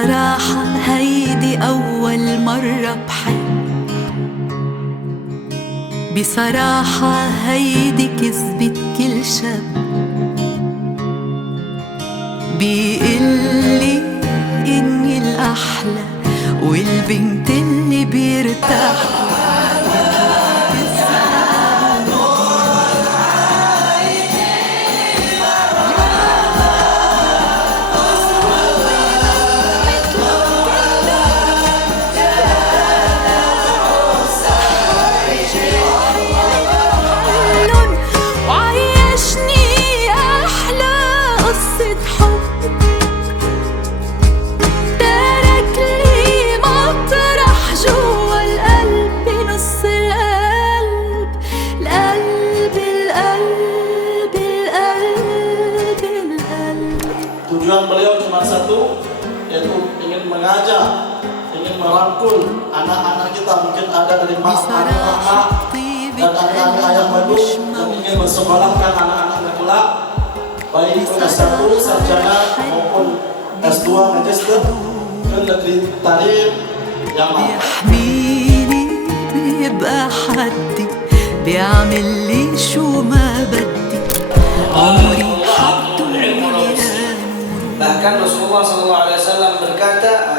بصراحة هيدي أول مرة بحب، بصراحة هيدي كذبة كل شاب بيقلي إني الأحلى والبنت اللي بيرتاح. Tujuan beliau cuma satu, yaitu ingin mengajak, ingin merangkul anak-anak kita. Mungkin ada dari mama dan anak-anak ayah badut yang ingin mensekolahkan anak-anaknya pula, baik S1 sarjana maupun S2 magister ke negeri Tarim Yaman. بيحميني بيبقى حدي بيعمل لي شو ما بدي عمري. Bahkan Rasulullah SAW berkata,